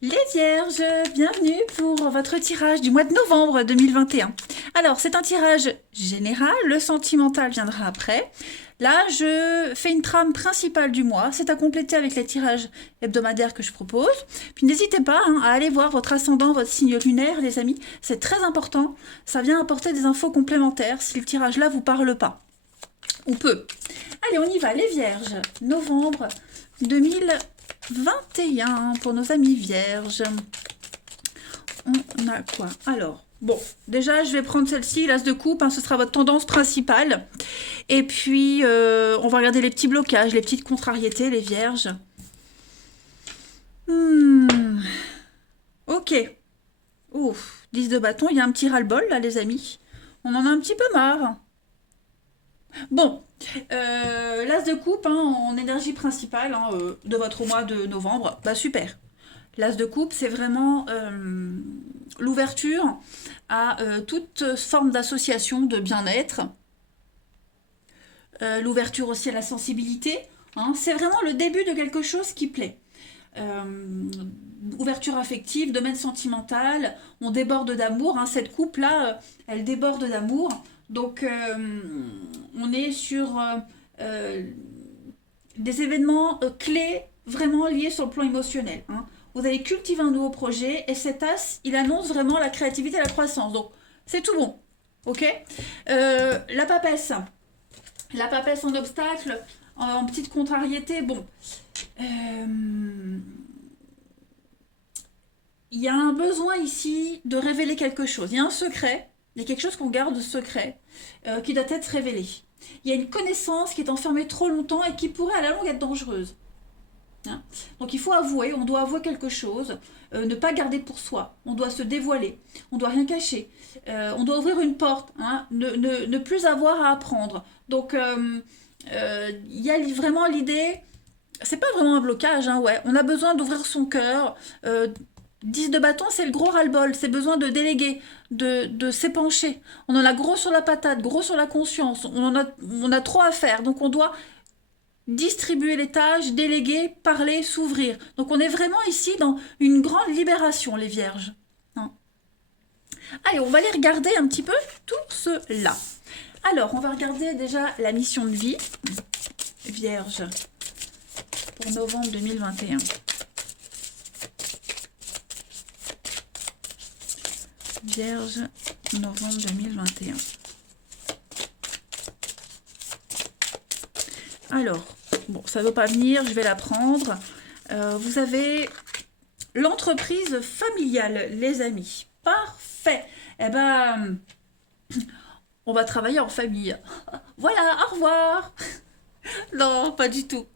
Les Vierges, bienvenue pour votre tirage du mois de novembre 2021. Alors, c'est un tirage général, le sentimental viendra après. Là, je fais une trame principale du mois, c'est à compléter avec les tirages hebdomadaires que je propose. Puis n'hésitez pas à aller voir votre ascendant, votre signe lunaire, les amis, c'est très important. Ça vient apporter des infos complémentaires si le tirage là vous parle pas, ou peu. Allez, on y va, les Vierges, novembre 2021 pour nos amis vierges. On a quoi? Alors, bon, déjà je vais prendre celle-ci, l'as de coupe, ce sera votre tendance principale. Et puis, on va regarder les petits blocages, les petites contrariétés, les vierges. Ok. Ouf, 10 de bâton, il y a un petit ras-le-bol là, les amis. On en a un petit peu marre. Bon, l'as de coupe en énergie principale de votre mois de novembre, bah super. L'as de coupe, c'est vraiment l'ouverture à toute forme d'association de bien-être, l'ouverture aussi à la sensibilité. C'est vraiment le début de quelque chose qui plaît. Ouverture affective, domaine sentimental, on déborde d'amour. Cette coupe-là, elle déborde d'amour. Donc, on est sur des événements clés vraiment liés sur le plan émotionnel. Vous allez cultiver un nouveau projet et cet as, il annonce vraiment la créativité et la croissance. Donc, c'est tout bon. Ok. La papesse. La papesse en obstacle, en petite contrariété. Bon. Il y a un besoin ici de révéler quelque chose. Il y a un secret. Il y a quelque chose qu'on garde secret qui doit être révélé. Il y a une connaissance qui est enfermée trop longtemps et qui pourrait à la longue être dangereuse. Donc il faut avouer, on doit avouer quelque chose, ne pas garder pour soi, on doit se dévoiler, on doit rien cacher, on doit ouvrir une porte, ne plus avoir à apprendre. Donc il y a vraiment l'idée, c'est pas vraiment un blocage, ouais, on a besoin d'ouvrir son cœur. 10 de bâton, c'est le gros ras-le-bol, c'est besoin de déléguer, de s'épancher. On en a gros sur la patate, gros sur la conscience, on a trop à faire, donc on doit distribuer les tâches, déléguer, parler, s'ouvrir. Donc on est vraiment ici dans une grande libération, les vierges. Allez, on va aller regarder un petit peu tout cela. Alors, on va regarder déjà la mission de vie, vierge, pour novembre 2021. Vierge, novembre 2021. Alors, bon, ça ne veut pas venir, je vais la prendre. Vous avez l'entreprise familiale, les amis. Parfait. Eh ben, on va travailler en famille. Voilà, au revoir. Non, pas du tout.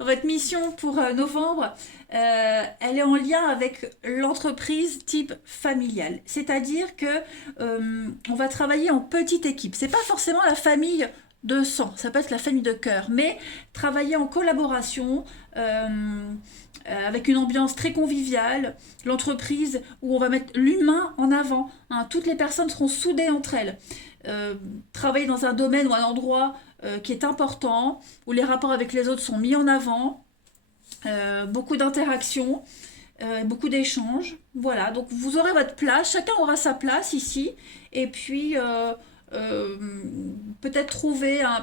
Votre mission pour novembre, elle est en lien avec l'entreprise type familiale. C'est-à-dire que on va travailler en petite équipe. C'est pas forcément la famille de sang, ça peut être la famille de cœur, mais travailler en collaboration avec une ambiance très conviviale, l'entreprise où on va mettre l'humain en avant. Toutes les personnes seront soudées entre elles. Travailler dans un domaine ou un endroit qui est important, où les rapports avec les autres sont mis en avant, beaucoup d'interactions, beaucoup d'échanges. Voilà, donc vous aurez votre place, chacun aura sa place ici, et puis peut-être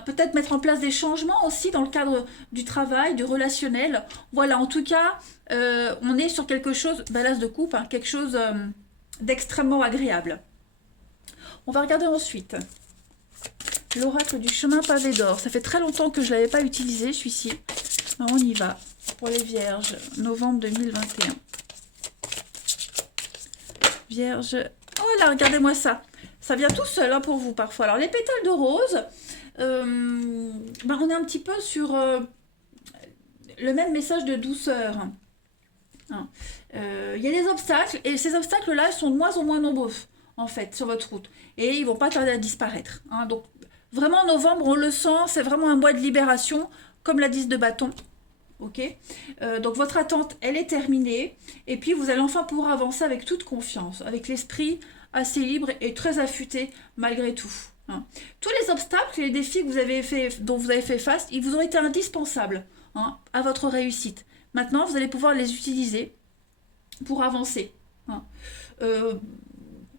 peut-être mettre en place des changements aussi dans le cadre du travail, du relationnel. Voilà, en tout cas, on est sur quelque chose, l'as de coupe, quelque chose d'extrêmement agréable. On va regarder ensuite l'oracle du chemin pavé d'or. Ça fait très longtemps que je ne l'avais pas utilisé, celui-ci. Alors on y va pour les vierges, novembre 2021. Vierge. Oh là, regardez-moi ça. Ça vient tout seul pour vous parfois. Alors les pétales de rose, on est un petit peu sur le même message de douceur. Il y a des obstacles et ces obstacles-là sont de moins en moins nombreux en fait sur votre route et ils vont pas tarder à disparaître. Donc vraiment novembre, on le sent, c'est vraiment un mois de libération comme la 10 de bâton. Ok, donc votre attente, elle est terminée et puis vous allez enfin pouvoir avancer avec toute confiance, avec l'esprit assez libre et très affûté malgré tout. Tous les obstacles et les défis que dont vous avez fait face, ils vous ont été indispensables à votre réussite. Maintenant, vous allez pouvoir les utiliser pour avancer. Hein. Euh,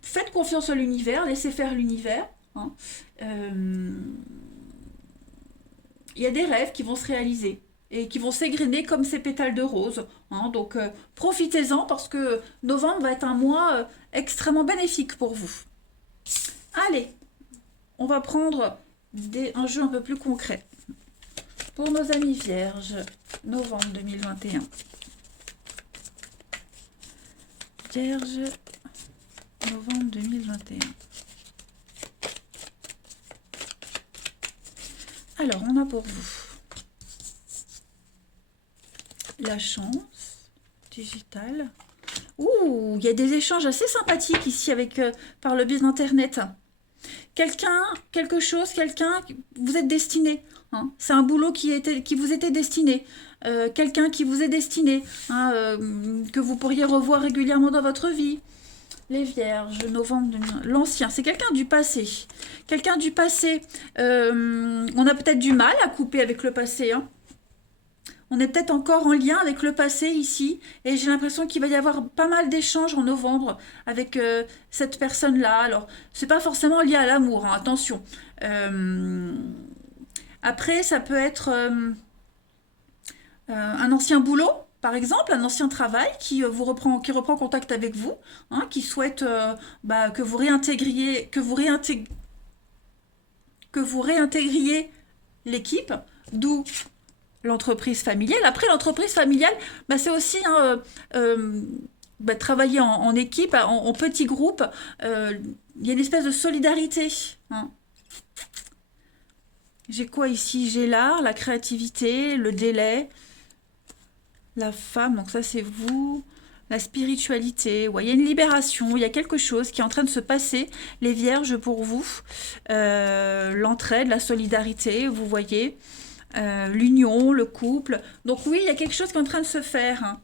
Faites confiance à l'univers, laissez faire l'univers. Hein. Il y a des rêves qui vont se réaliser et qui vont s'égrener comme ces pétales de rose. Hein. Donc profitez-en parce que novembre va être un mois extrêmement bénéfique pour vous. Allez, on va prendre un jeu un peu plus concret. Pour nos amis vierges, novembre 2021. Vierge, novembre 2021. Alors, on a pour vous la chance digitale. Ouh, il y a des échanges assez sympathiques ici avec par le biais d'Internet. Quelqu'un, quelque chose, quelqu'un, vous êtes destiné. Hein. C'est un boulot qui vous était destiné. Quelqu'un qui vous est destiné, hein, que vous pourriez revoir régulièrement dans votre vie. Les Vierges, novembre 2020. L'ancien, c'est quelqu'un du passé. Quelqu'un du passé. On a peut-être du mal à couper avec le passé. Hein. On est peut-être encore en lien avec le passé ici. Et j'ai l'impression qu'il va y avoir pas mal d'échanges en novembre avec cette personne-là. Alors, c'est pas forcément lié à l'amour, hein, attention. Après, ça peut être un ancien boulot. Par exemple, un ancien travail qui reprend contact avec vous, hein, qui souhaite que vous réintégriez l'équipe, d'où l'entreprise familiale. Après, l'entreprise familiale, c'est aussi hein, travailler en équipe, en petits groupes. Il y a une espèce de solidarité. Hein. J'ai quoi ici? J'ai l'art, la créativité, le délai. La femme, donc ça c'est vous, la spiritualité, ouais, il y a une libération, il y a quelque chose qui est en train de se passer, les vierges pour vous, l'entraide, la solidarité, vous voyez, l'union, le couple, donc oui, il y a quelque chose qui est en train de se faire. Hein.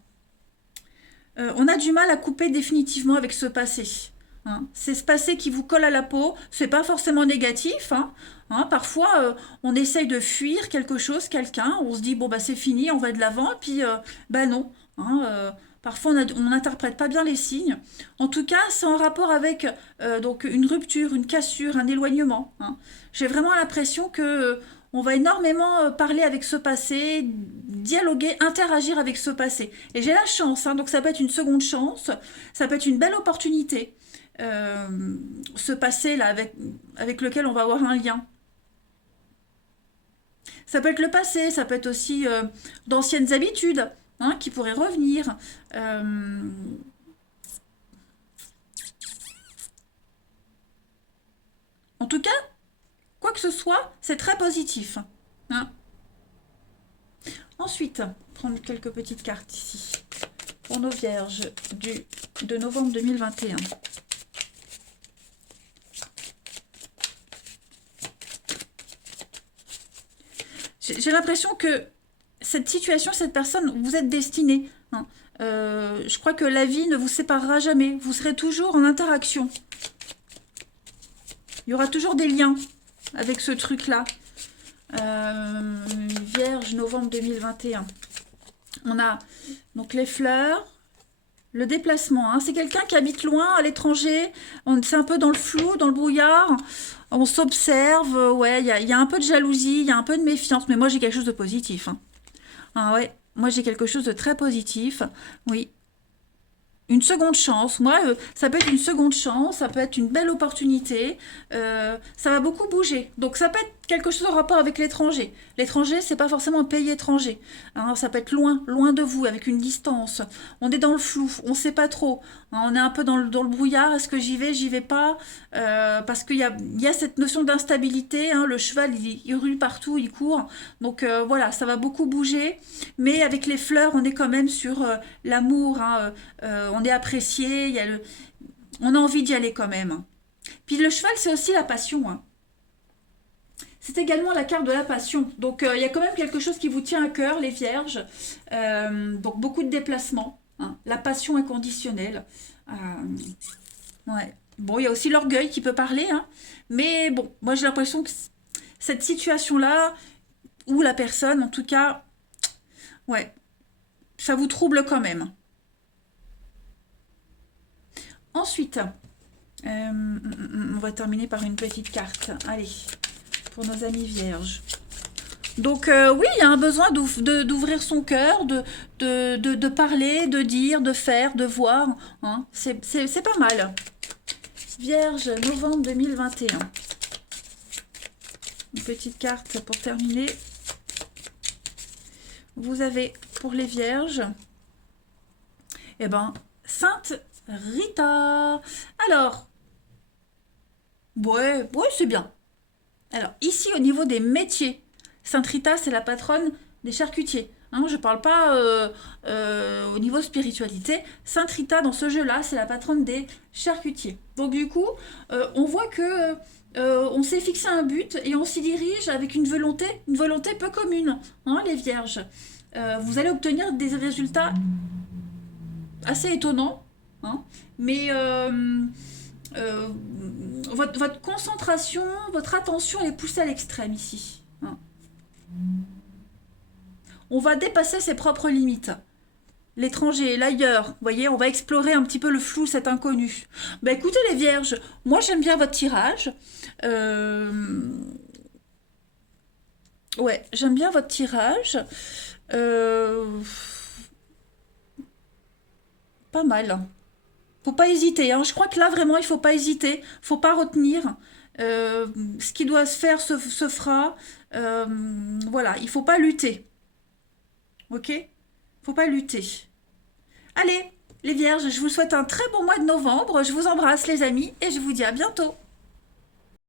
On a du mal à couper définitivement avec ce passé. Hein. C'est ce passé qui vous colle à la peau, c'est pas forcément négatif. Hein. Hein, parfois, on essaye de fuir quelque chose, quelqu'un, on se dit bon c'est fini, on va de l'avant, et puis non. Hein, parfois, on n'interprète pas bien les signes. En tout cas, c'est en rapport avec donc une rupture, une cassure, un éloignement. Hein. J'ai vraiment l'impression que on va énormément parler avec ce passé, dialoguer, interagir avec ce passé. Et j'ai la chance, hein, donc ça peut être une seconde chance, ça peut être une belle opportunité. Ce passé-là avec lequel on va avoir un lien. Ça peut être le passé, ça peut être aussi d'anciennes habitudes hein, qui pourraient revenir. En tout cas, quoi que ce soit, c'est très positif. Hein. Ensuite, prendre quelques petites cartes ici pour nos vierges de novembre 2021. J'ai l'impression que cette situation, cette personne, vous êtes destiné. Hein. Je crois que la vie ne vous séparera jamais. Vous serez toujours en interaction. Il y aura toujours des liens avec ce truc-là. Vierge, novembre 2021. On a donc les fleurs, le déplacement. Hein. C'est quelqu'un qui habite loin, à l'étranger. C'est un peu dans le flou, dans le brouillard. On s'observe. Ouais, il y a un peu de jalousie, il y a un peu de méfiance. Mais moi, j'ai quelque chose de positif. Hein. Ah ouais, moi, j'ai quelque chose de très positif. Oui. Une seconde chance, moi, ça peut être une seconde chance, ça peut être une belle opportunité, ça va beaucoup bouger. Donc ça peut être quelque chose en rapport avec l'étranger. L'étranger, c'est pas forcément un pays étranger. Hein, ça peut être loin, loin de vous, avec une distance. On est dans le flou, on sait pas trop. Hein, on est un peu dans le brouillard, est-ce que j'y vais pas parce qu'il y a cette notion d'instabilité, hein, le cheval, il rue partout, il court. Donc voilà, ça va beaucoup bouger. Mais avec les fleurs, on est quand même sur l'amour, hein, on est apprécié, on a envie d'y aller quand même. Puis le cheval, c'est aussi la passion. Hein. C'est également la carte de la passion. Donc il y a quand même quelque chose qui vous tient à cœur, les vierges. Donc beaucoup de déplacements. Hein. La passion inconditionnelle. Ouais. Bon, il y a aussi l'orgueil qui peut parler. Hein. Mais bon, moi j'ai l'impression que cette situation-là, où la personne, en tout cas, ouais, Ça vous trouble quand même. Ensuite, on va terminer par une petite carte. Allez, pour nos amis vierges. Donc oui, il y a un besoin d'ouvrir son cœur, de parler, de dire, de faire, de voir. Hein. C'est pas mal. Vierge, novembre 2021. Une petite carte pour terminer. Vous avez pour les vierges, eh ben, Sainte Rita. Alors, ouais, c'est bien. Alors, ici, au niveau des métiers, Sainte Rita, c'est la patronne des charcutiers. Hein, je ne parle pas au niveau spiritualité. Sainte Rita, dans ce jeu-là, c'est la patronne des charcutiers. Donc, du coup, on voit que on s'est fixé un but et on s'y dirige avec une volonté peu commune, hein, les vierges. Vous allez obtenir des résultats assez étonnants, hein, mais votre concentration, votre attention est poussée à l'extrême ici. Hein. On va dépasser ses propres limites. L'étranger, l'ailleurs, vous voyez, on va explorer un petit peu le flou, cet inconnu. Bah écoutez les vierges, moi j'aime bien votre tirage. Ouais, j'aime bien votre tirage. Pas mal. Faut pas hésiter, hein. Je crois que là vraiment il faut pas hésiter, faut pas retenir. Ce qui doit se faire se fera. Euh, voilà, il faut pas lutter. Ok? Faut pas lutter. Allez, les vierges, je vous souhaite un très bon mois de novembre. Je vous embrasse les amis et je vous dis à bientôt.